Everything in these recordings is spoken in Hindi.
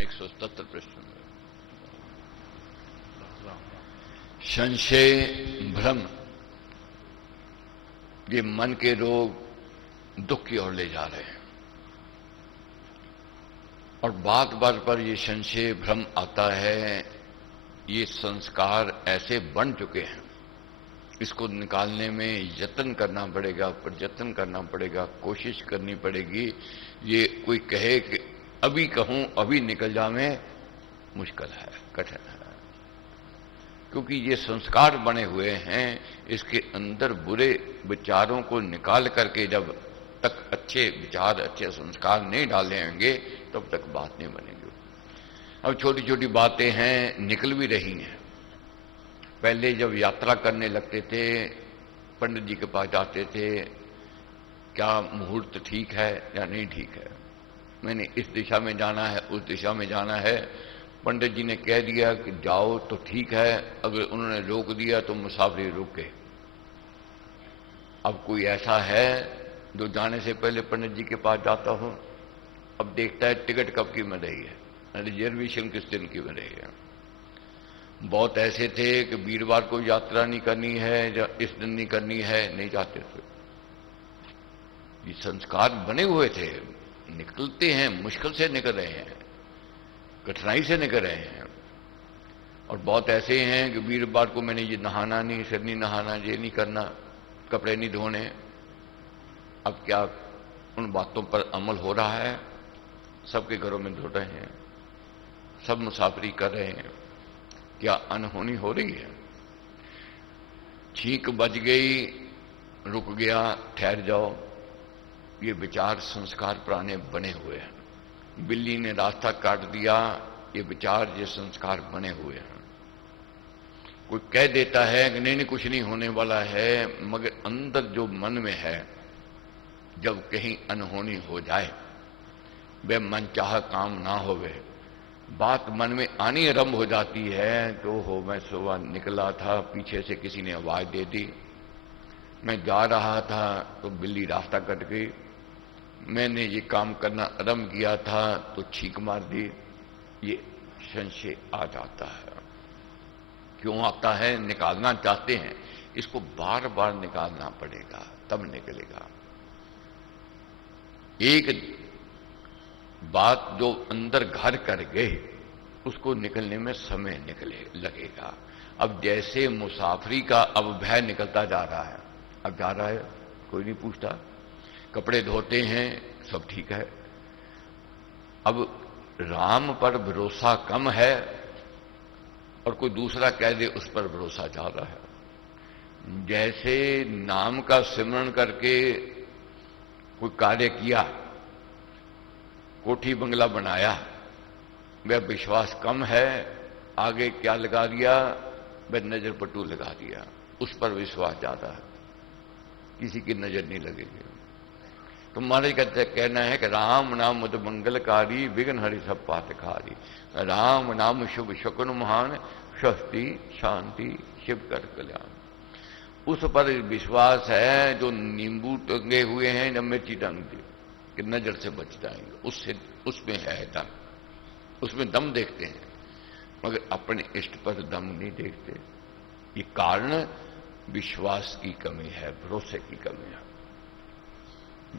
177 प्रश्न। संशय, भ्रम, ये मन के रोग दुख की ओर ले जा रहे हैं और बात बात पर ये संशय भ्रम आता है। ये संस्कार ऐसे बन चुके हैं, इसको निकालने में यत्न करना पड़ेगा, प्रयत्न करना पड़ेगा, कोशिश करनी पड़ेगी। ये कोई कहे कि अभी कहूं अभी निकल जावे, मुश्किल है, कठिन है, क्योंकि ये संस्कार बने हुए हैं। इसके अंदर बुरे विचारों को निकाल करके जब तक अच्छे विचार, अच्छे संस्कार नहीं डालेंगे, तब तक बात नहीं बनेगी। अब छोटी छोटी बातें हैं, निकल भी रही हैं। पहले जब यात्रा करने लगते थे, पंडित जी के पास जाते थे, क्या मुहूर्त ठीक है या नहीं ठीक है, मैंने इस दिशा में जाना है, उस दिशा में जाना है। पंडित जी ने कह दिया कि जाओ तो ठीक है, अगर उन्होंने रोक दिया तो मुसाफिरी रुके। अब कोई ऐसा है जो जाने से पहले पंडित जी के पास जाता हो, अब देखता है टिकट कब की मिल रही है, रिजर्वेशन किस दिन की मिल रही है। बहुत ऐसे थे कि वीरवार को यात्रा नहीं करनी है या इस दिन नहीं करनी है, नहीं जाते थे। ये संस्कार बने हुए थे, निकलते हैं, मुश्किल से निकल रहे हैं, कठिनाई से निकल रहे हैं। और बहुत ऐसे हैं कि वीरवार को मैंने ये नहाना नहीं, सिर नहीं नहाना, ये नहीं करना, कपड़े नहीं धोने। अब क्या उन बातों पर अमल हो रहा है? सबके घरों में धो रहे हैं, सब मुसाफरी कर रहे हैं, क्या अनहोनी हो रही है? छींक बज गई, रुक गया, ठहर जाओ, ये विचार संस्कार पुराने बने हुए हैं। बिल्ली ने रास्ता काट दिया, ये विचार, ये संस्कार बने हुए हैं। कोई कह देता है कि नहीं नहीं कुछ नहीं होने वाला है, मगर अंदर जो मन में है, जब कहीं अनहोनी हो जाए, वे मन चाह काम ना होवे, बात मन में आनी आरंभ हो जाती है। तो हो, मैं सुबह निकला था, पीछे से किसी ने आवाज दे दी, मैं जा रहा था तो बिल्ली रास्ता कट गई, मैंने ये काम करना आरंभ किया था तो छींक मार दी। ये संशय आ जाता है। क्यों आता है? निकालना चाहते हैं, इसको बार बार निकालना पड़ेगा, तब निकलेगा। एक बात जो अंदर घर कर गए, उसको निकलने में समय लगेगा। अब जैसे मुसाफरी का अब भय निकलता जा रहा है, अब जा रहा है, कोई नहीं पूछता, कपड़े धोते हैं, सब ठीक है। अब राम पर भरोसा कम है और कोई दूसरा कह दे उस पर भरोसा ज्यादा है। जैसे नाम का सिमरण करके कोई कार्य किया, कोठी बंगला बनाया, वह विश्वास कम है, आगे क्या लगा दिया, वह नजर पट्टू लगा दिया, उस पर विश्वास ज्यादा है, किसी की नजर नहीं लगेगी। तो महाराज का कहना है कि राम नाम मुद मंगलकारी, विघ्न हरि सब पातकारी। राम नाम शुभ शकुन महान, स्वस्ति शांति शिव कर कल्याण। उस पर विश्वास है जो नींबू टंगे हुए हैं, जब मिर्ची टंग दी कि नजर से बच जाएंगे, उससे उसमें है दम, उसमें दम देखते हैं, मगर अपने इष्ट पर दम नहीं देखते। ये कारण विश्वास की कमी है, भरोसे की कमी है।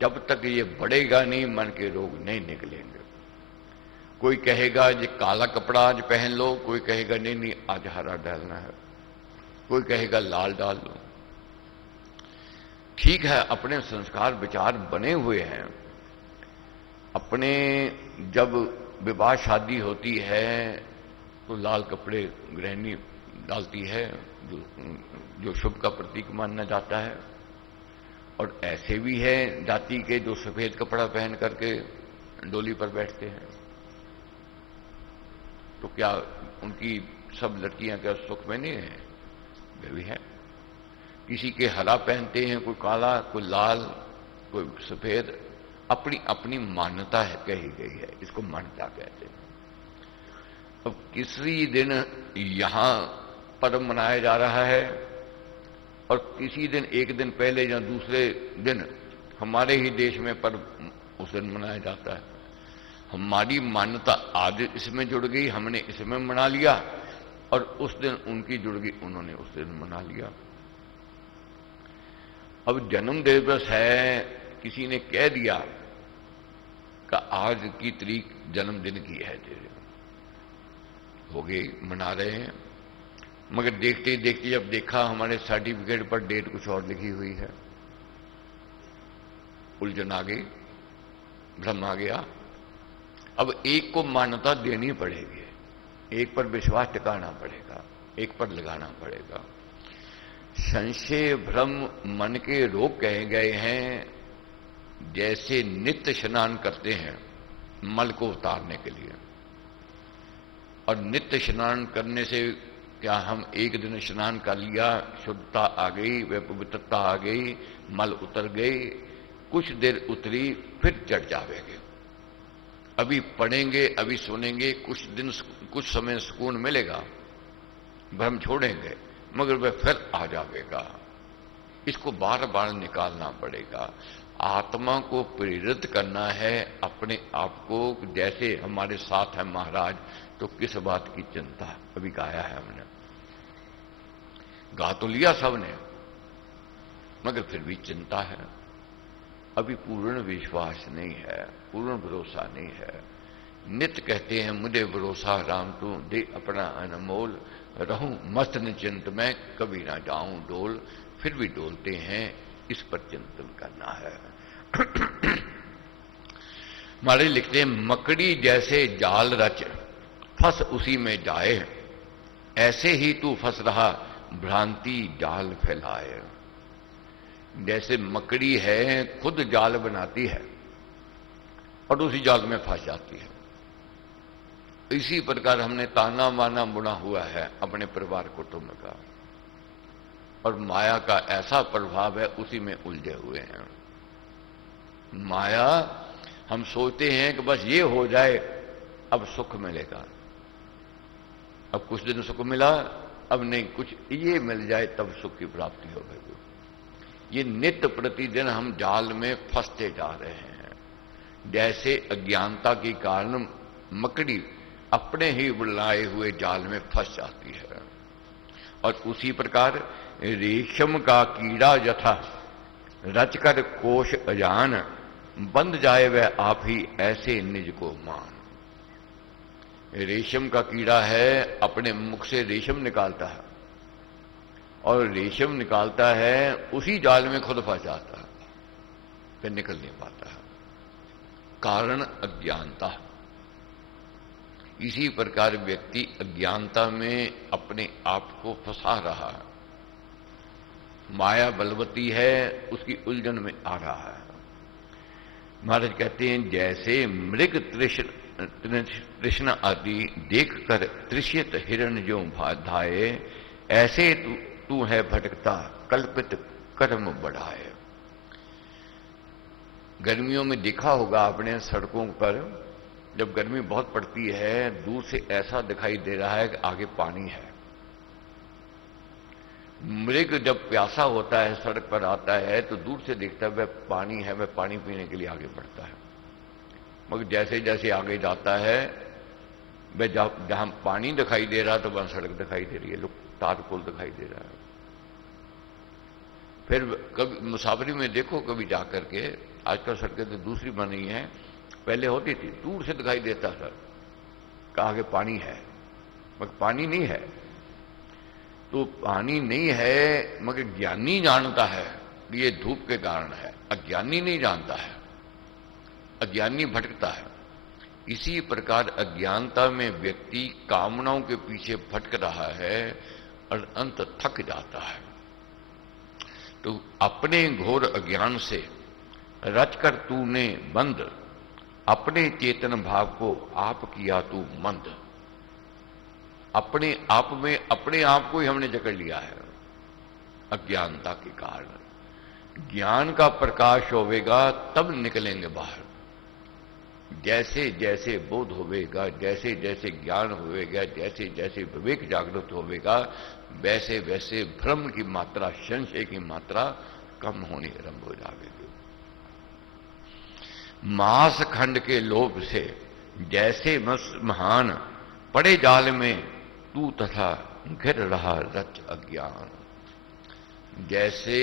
जब तक ये बढ़ेगा नहीं, मन के रोग नहीं निकलेंगे। कोई कहेगा ये काला कपड़ा आज पहन लो, कोई कहेगा नहीं नहीं आज हरा डालना है, कोई कहेगा लाल डाल लो। ठीक है, अपने संस्कार विचार बने हुए हैं। अपने जब विवाह शादी होती है तो लाल कपड़े गृहिणी डालती है, जो शुभ का प्रतीक माना जाता है। और ऐसे भी है जाति के जो सफेद कपड़ा पहन करके डोली पर बैठते हैं। तो क्या उनकी सब लड़कियां क्या सुख में नहीं है? वे भी है। किसी के हरा पहनते हैं, कोई काला, कोई लाल, कोई सफेद, अपनी अपनी मान्यता है, कही गई है, इसको मान्यता कहते हैं। अब किसी दिन यहां पर्व मनाया जा रहा है और किसी दिन, एक दिन पहले या दूसरे दिन हमारे ही देश में पर्व उस दिन मनाया जाता है। हमारी मान्यता आज इसमें जुड़ गई, हमने इसमें मना लिया, और उस दिन उनकी जुड़ गई, उन्होंने उस दिन मना लिया। अब जन्म दिवस है, किसी ने कह दिया कि आज की तारीख जन्मदिन की है तेरे, हो गई, मना रहे हैं। मगर देखते ही देखते जब देखा हमारे सर्टिफिकेट पर डेट कुछ और लिखी हुई है, उलझन आ गई, भ्रम आ गया। अब एक को मान्यता देनी पड़ेगी, एक पर विश्वास टिकाना पड़ेगा, एक पर लगाना पड़ेगा। संशय भ्रम मन के रोग कहे गए हैं। जैसे नित्य स्नान करते हैं मल को उतारने के लिए, और नित्य स्नान करने से क्या हम एक दिन स्नान कर लिया, शुद्धता आ गई, वह पवित्रता आ गई, मल उतर गई, कुछ देर उतरी फिर चढ़ जावेंगे। अभी पढ़ेंगे, अभी सुनेंगे, कुछ दिन कुछ समय सुकून मिलेगा, भ्रम छोड़ेंगे, मगर वह फिर आ जाएगा। इसको बार बार निकालना पड़ेगा। आत्मा को प्रेरित करना है अपने आप को। जैसे हमारे साथ है महाराज, तो किस बात की चिंता, अभी गाया है हमने, गा तो लिया सबने, मगर फिर भी चिंता है, अभी पूर्ण विश्वास नहीं है, पूर्ण भरोसा नहीं है। नित्य कहते हैं मुझे भरोसा राम तू दे अपना अनमोल, रहूं मस्त निश्चिंत में कभी ना जाऊं डोल, फिर भी डोलते हैं, इस पर चिंतन करना है। हमारे लिखते हैं मकड़ी जैसे जाल रच फंस उसी में जाए, ऐसे ही तू फंस रहा भ्रांति जाल फैलाए। जैसे मकड़ी है खुद जाल बनाती है और उसी जाल में फंस जाती है, इसी प्रकार हमने ताना माना बुना हुआ है अपने परिवार कुटुंब का, और माया का ऐसा प्रभाव है, उसी में उलझे हुए हैं। माया, हम सोचते हैं कि बस ये हो जाए अब सुख मिलेगा, अब कुछ दिन सुख मिला, अब नहीं, कुछ ये मिल जाए तब सुख की प्राप्ति होगी। ये नित्य प्रतिदिन हम जाल में फंसते जा रहे हैं। जैसे अज्ञानता के कारण मकड़ी अपने ही बुलाए हुए जाल में फंस जाती है, और उसी प्रकार रेशम का कीड़ा यथा रचकर कोश अजान, बंध जाए वह आप ही ऐसे निज को मान। रेशम का कीड़ा है, अपने मुख से रेशम निकालता है, और रेशम निकालता है उसी जाल में खुद फंस जाता है, फिर निकल नहीं पाता है, कारण अज्ञानता। इसी प्रकार व्यक्ति अज्ञानता में अपने आप को फंसा रहा है, माया बलवती है, उसकी उलझन में आ रहा है। महाराज कहते हैं जैसे मृग तृष्ण आदि देख कर तृष्यत हिरण जो धाये, ऐसे तू है भटकता कल्पित कर्म बढ़ाए। गर्मियों में देखा होगा आपने सड़कों पर, जब गर्मी बहुत पड़ती है, दूर से ऐसा दिखाई दे रहा है कि आगे पानी है। मृग जब प्यासा होता है सड़क पर आता है तो दूर से देखता है वह पानी है, वह पानी पीने के लिए आगे बढ़ता है, मगर जैसे जैसे आगे जाता है वह जहां पानी दिखाई दे रहा तो वहां सड़क दिखाई दे रही है, लोग तारपुल दिखाई दे रहा है। फिर कभी मुसाफरी में देखो कभी जाकर के, आजकल सड़कें तो दूसरी बनी है, पहले होती थी दूर से दिखाई देता था कि आगे पानी है, मगर पानी नहीं है। तो पानी नहीं है, मगर ज्ञानी जानता है कि ये धूप के कारण है, अज्ञानी नहीं जानता है, अज्ञानी भटकता है। इसी प्रकार अज्ञानता में व्यक्ति कामनाओं के पीछे भटक रहा है और अंत थक जाता है। तो अपने घोर अज्ञान से रचकर तूने बंद, अपने चेतन भाव को आप किया तू मंद। अपने आप में अपने आप को ही हमने जकड़ लिया है अज्ञानता के कारण। ज्ञान का प्रकाश होवेगा तब निकलेंगे बाहर। जैसे जैसे बोध होवेगा, जैसे जैसे ज्ञान होवेगा, जैसे जैसे विवेक जागृत होवेगा, वैसे वैसे भ्रम की मात्रा, संशय की मात्रा कम होनी आरंभ हो जाएगी। मांस खंड के लोभ से जैसे मस महान पड़े जाल में तू तथा घिर रहा रच अज्ञान। जैसे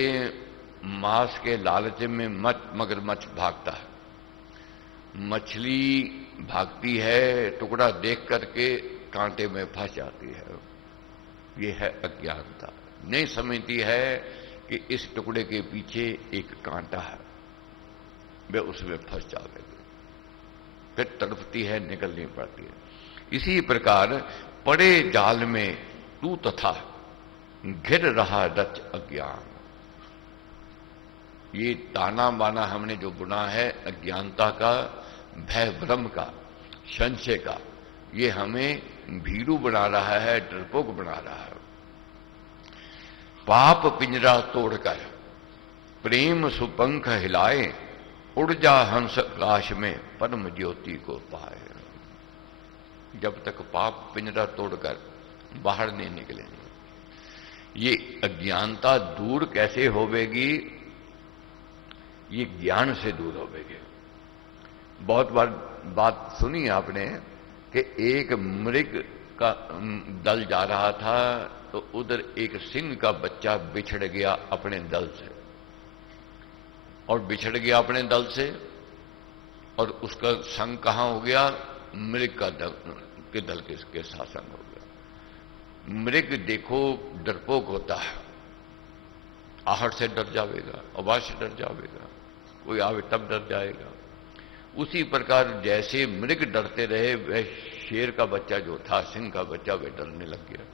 मांस के लालच में मगरमच्छ भागता है, मछली भागती है, टुकड़ा देख करके कांटे में फंस जाती है। ये है अज्ञानता। नहीं समझती है कि इस टुकड़े के पीछे एक कांटा है, वे उसमें फंस जाएगी, फिर तड़पती है, निकलनी पड़ती है। इसी प्रकार पड़े जाल में तू तथा घिर रहा रच अज्ञान। ये ताना बाना हमने जो बुना है अज्ञानता का, भय भ्रम का, संशय का, ये हमें भीरू बना रहा है, डरपोक बना रहा है। पाप पिंजरा तोड़कर प्रेम सुपंख हिलाए, उड़ जा हंस आकाश में परम ज्योति को पाए। जब तक पाप पिंजरा तोड़कर बाहर नहीं निकलेंगे, ये अज्ञानता दूर कैसे होवेगी? ये ज्ञान से दूर होवेगी। बहुत बार बात सुनी आपने कि एक मृग का दल जा रहा था, तो उधर एक सिंह का बच्चा बिछड़ गया अपने दल से, और बिछड़ गया अपने दल से, और उसका संग कहां हो गया? मृग का दल के साथ संग हो गया। मृग देखो डरपोक होता है, आहट से डर जाएगा, आवाज से डर जाएगा, कोई आवे तब डर जाएगा। उसी प्रकार जैसे मृग डरते रहे, वह शेर का बच्चा जो था, सिंह का बच्चा, वह डरने लग गया,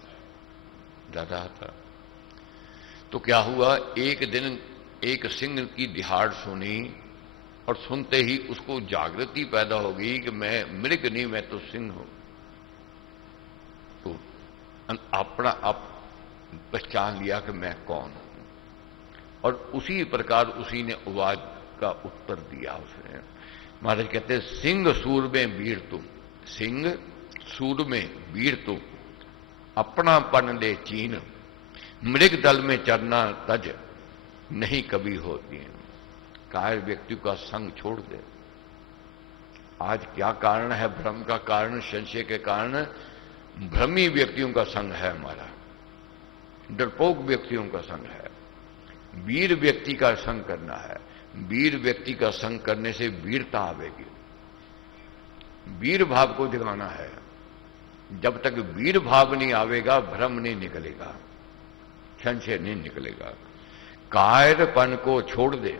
डर रहा था। तो क्या हुआ? एक दिन एक सिंह की दिहाड़ सुनी, और सुनते ही उसको जागृति पैदा हो गई कि मैं मृग नहीं, मैं तो सिंह हूं। तो अपना आप पहचान लिया कि मैं कौन हूं, और उसी प्रकार उसी ने आवाज का उत्तर दिया उसने। महाराज कहते हैं, सिंह सूर में वीर तुम, सिंह सूर में वीर तुम, अपनापन ले चीन, मृग दल में चरना तज नहीं कभी होती है। कायर व्यक्ति का संग छोड़ दे। आज क्या कारण है? भ्रम का कारण, संशय के कारण भ्रमी व्यक्तियों का संग है हमारा, डरपोक व्यक्तियों का संग है। वीर व्यक्ति का संग करना है। वीर व्यक्ति का संग करने से वीरता आवेगी, वीर भाव को दिखाना है। जब तक वीर भाव नहीं आवेगा, भ्रम नहीं निकलेगा, संशय नहीं निकलेगा। कायरपन को छोड़ दे,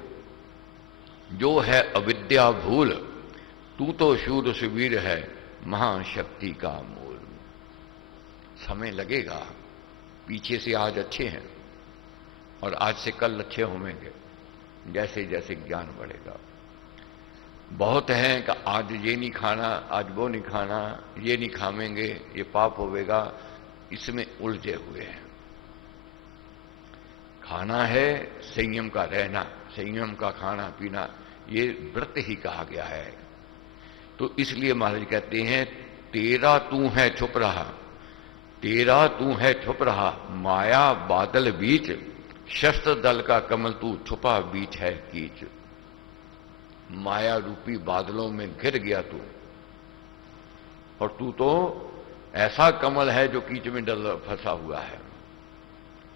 जो है अविद्या भूल, तू तो शूर सुवीर है, महाशक्ति का मूल। समय लगेगा, पीछे से आज अच्छे हैं और आज से कल अच्छे होंगे, जैसे जैसे ज्ञान बढ़ेगा। बहुत हैं कि आज ये नहीं खाना, आज वो नहीं खाना, ये नहीं खावेंगे, ये पाप होवेगा, इसमें उलझे हुए हैं। खाना है संयम का रहना, संयम का खाना पीना, ये व्रत ही कहा गया है। तो इसलिए महाराज कहते हैं, तेरा तू है छुप रहा, तेरा तू है छुप रहा, माया बादल बीच, शस्त्र दल का कमल तू छुपा बीच है कीच। माया रूपी बादलों में घिर गया तू, और तू तो ऐसा कमल है जो कीच में डल फंसा हुआ है।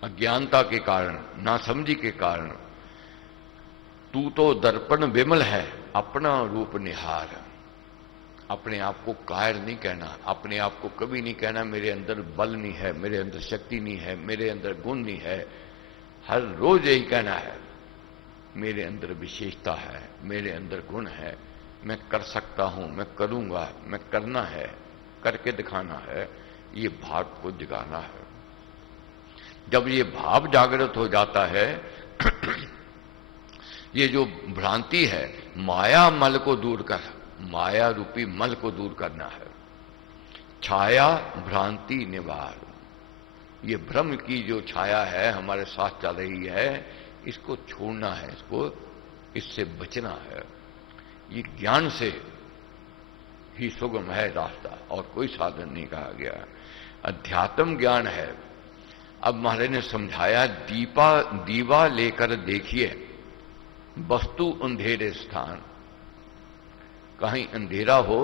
अज्ञानता के कारण, नासमझी के कारण। तू तो दर्पण विमल है, अपना रूप निहार। अपने आप को कायर नहीं कहना, अपने आप को कभी नहीं कहना मेरे अंदर बल नहीं है, मेरे अंदर शक्ति नहीं है, मेरे अंदर गुण नहीं है। हर रोज यही कहना है, मेरे अंदर विशेषता है, मेरे अंदर गुण है, मैं कर सकता हूं, मैं करूंगा, मैं करना है, करके दिखाना है। ये भाव को जगाना है। जब ये भाव जागृत हो जाता है, ये जो भ्रांति है, माया मल को दूर कर, माया रूपी मल को दूर करना है। छाया भ्रांति निवार, ये भ्रम की जो छाया है हमारे साथ चल रही है, इसको छोड़ना है, इससे बचना है। ये ज्ञान से ही सुगम है रास्ता, और कोई साधन नहीं कहा गया। अध्यात्म ज्ञान है। अब महाराज ने समझाया, दीवा लेकर देखिए वस्तु अंधेरे स्थान। कहीं अंधेरा हो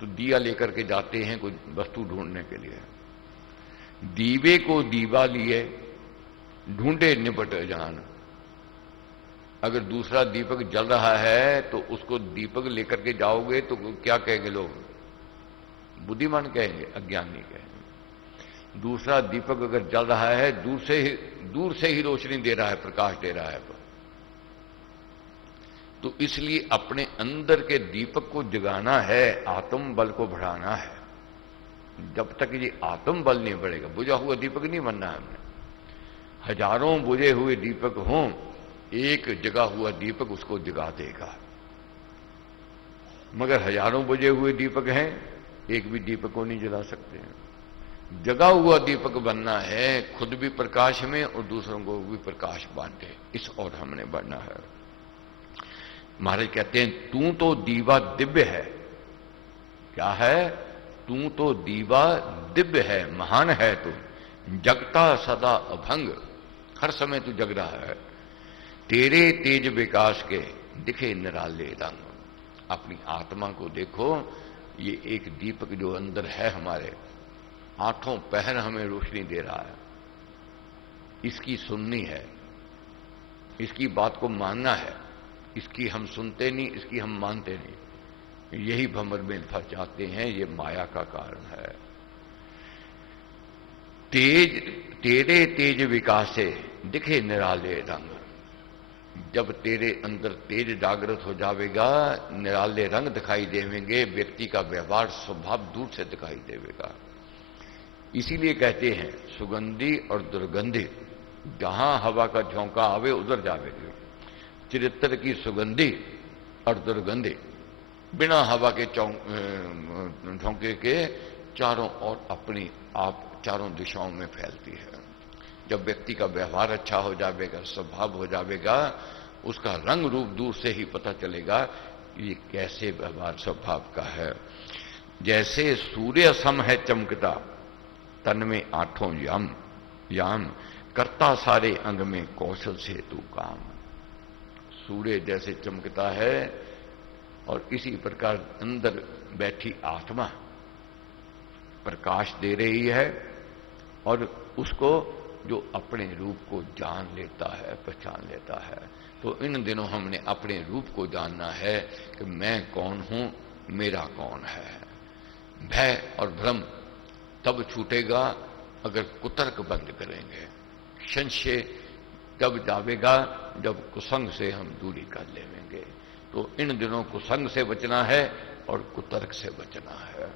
तो दिया लेकर के जाते हैं कोई वस्तु ढूंढने के लिए। दीवे को दीवा लिए ढूंढे निपट जान। अगर दूसरा दीपक जल रहा है तो उसको दीपक लेकर के जाओगे तो क्या कहेंगे लोग? बुद्धिमान कहेंगे, अज्ञानी कहेंगे। दूसरा दीपक अगर जल रहा है, दूर से ही रोशनी दे रहा है, प्रकाश दे रहा है, तो इसलिए अपने अंदर के दीपक को जगाना है, आत्म बल को बढ़ाना है। जब तक ये आत्म बल नहीं बढ़ेगा, बुझा हुआ दीपक नहीं बनना है हमने। हजारों बुझे हुए दीपक हों, एक जगा हुआ दीपक उसको जगा देगा। मगर हजारों बुझे हुए दीपक हैं, एक भी दीपक को नहीं जला सकते हैं। जगा हुआ दीपक बनना है, खुद भी प्रकाश में और दूसरों को भी प्रकाश बांटे, इस और हमने बढ़ना है। महाराज कहते हैं तू तो दीवा दिव्य है। क्या है? तू तो दीवा दिव्य है, महान है तू, जगता सदा अभंग, हर समय तू जग रहा है। तेरे तेज विकास के दिखे निराले रंग। अपनी आत्मा को देखो, ये एक दीपक जो अंदर है हमारे, आठों पहर हमें रोशनी दे रहा है। इसकी सुननी है, इसकी बात को मानना है। इसकी हम सुनते नहीं, इसकी हम मानते नहीं, यही भंवर में फंस जाते हैं। ये माया का कारण है। तेरे तेज विकासे दिखे निराले रंग। जब तेरे अंदर तेज जागृत हो जाएगा, निराले रंग दिखाई देवेंगे, व्यक्ति का व्यवहार स्वभाव दूर से दिखाई देवेगा। इसीलिए कहते हैं सुगंधी और दुर्गंधी, जहां हवा का झोंका आवे उधर जावेगी। चरित्र की सुगंधी और दुर्गंधी बिना हवा के झोंके के चारों ओर अपनी आप चारों दिशाओं में फैलती है। जब व्यक्ति का व्यवहार अच्छा हो जाएगा, स्वभाव हो जाएगा, उसका रंग रूप दूर से ही पता चलेगा ये कैसे व्यवहार स्वभाव का है। जैसे सूर्य सम है चमकता, तन में आठों याम करता सारे अंग में कौशल से तू काम। सूर्य जैसे चमकता है और इसी प्रकार अंदर बैठी आत्मा प्रकाश दे रही है, और उसको जो अपने रूप को जान लेता है, पहचान लेता है। तो इन दिनों हमने अपने रूप को जानना है कि मैं कौन हूं, मेरा कौन है। भय और भ्रम तब छूटेगा अगर कुतर्क बंद करेंगे। संशय तब जावेगा जब कुसंग से हम दूरी कर लेंगे। तो इन दिनों कुसंग से बचना है और कुतर्क से बचना है।